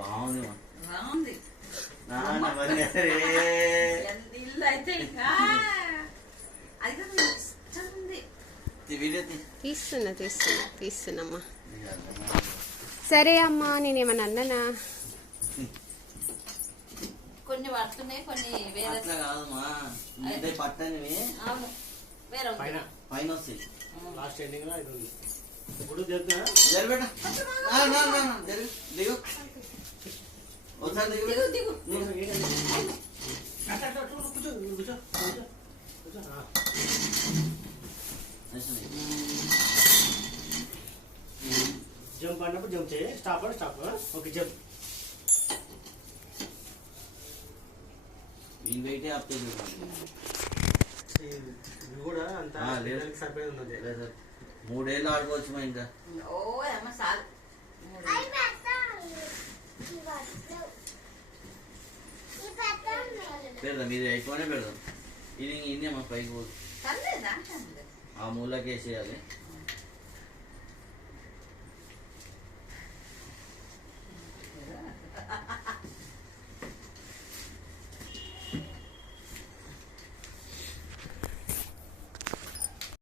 బాగుంది బాగుంది ఇల్లు అయితే అది ఇష్టం ఉంది. తీస్తున్నమ్మా. సరే అమ్మా, నేనేమన్నా అన్నానా? కొన్ని పడుతున్నాయి, కొన్ని వేరే కాదమ్మా. పట్టనివి వేరే పైన వస్తాయి. లాస్ట్ ఎండింగ్ లో ఇది ఉంది. ఇప్పుడు జంప్ అన్నప్పుడు జంప్ చేయి, స్టాప్ అంటే స్టాప్. Okay jump. కూడా అంత సరిపోయి ఉన్నది. 3 ఏళ్ళు ఆడుకోవచ్చు మా ఇంకా. పెడదాం, ఇది అయిపోయినా పెడదాం. ఇది ఇన్ని మా పైకి పోదు, ఆ మూలకి వేసేయాలి.